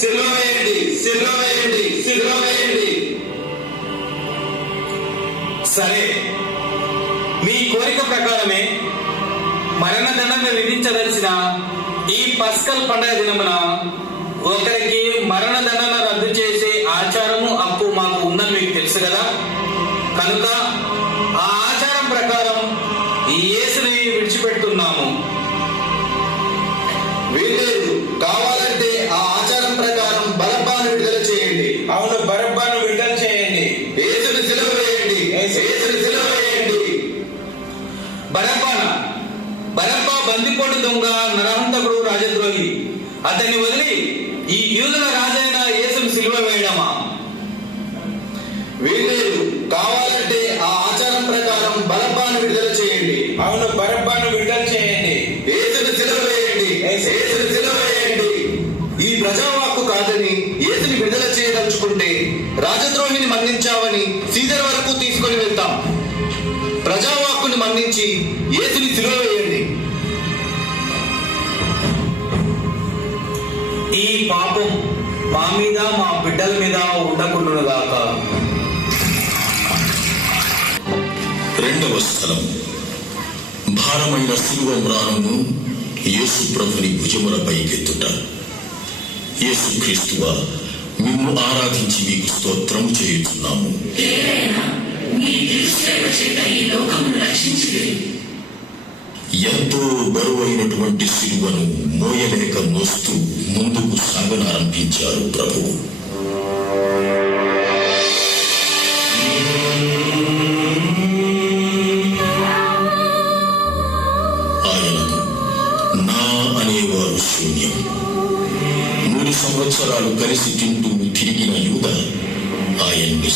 సిలువ వేయండి, సిలువ వేయండి, సిలువ వేయండి. సరే, మీ కోరిక ప్రకారమే మరణదండన విధించదలిసిన ఈ పస్కల్ పండుగ దినమున ఒకరికి మరణదండన రద్దు చేసే ఆచారము హక్కు మాకు ఉందని మీకు తెలుసు కదా. కనుక ఆ ఆచారం ప్రకారం ఈ యేసుని విడిచిపెడుతున్నాము. వీల్లేదు, కావాలంటే ఆ ఆచారం ప్రకారం బరబ్బాను విడుదల చేయండి. అవును, బరబ్బాను విడుదల చేయండి. యేసుని సిలువ వేయండి, యేసుని సిలువ వేయండి. బరబ్బా బందిపోటు దొంగ, నరహంతకుడు, రాజద్రోహి. అతన్ని వదిలి ఈ యూదుల రాజైన యేసును సిలువ వేయడమా? వీల్లేదు, కావాలంటే ఆ ఆచారం ప్రకారం బరబ్బాను విడుదల చేయండి. అవును, బరబ్బాను విడుదల చేయండి. యేసుని సిలువ వేయండి, యేసుని సిలువ వేయండి. ఈ ప్రజావాక్కు కాదని యేసుని విడుదల చేయదలుచుకుంటే రాజద్రోహిని మన్నించావని సీజర్ వరకు తీసుకొని వెళ్తాం. ప్రజావాక్కుని మన్నించి యేసుని సిలువ వేయండి. ఈ పాపం మా మీద, మా బిడ్డల మీద ఉండకుండాగాక. రెండవ స్థలం, భారమైన శిలువ మ్రాణును యేసు ప్రభుని భుజములపైకెత్తుట. యేసు క్రీస్తువా, మిమ్ము ఆరాధించి మీకు స్తోత్రము చేయుచున్నాము. ఎంతో బరువైనటువంటి శిలువను మోయలేక మోస్తూ ముందుకు సాగనారంభించారు ప్రభువు. ఆయనకు నా అనేవారు శూన్యం. 3 సంవత్సరాలు కలిసి తింటూ తిరిగిన యూదా ఆయన్ని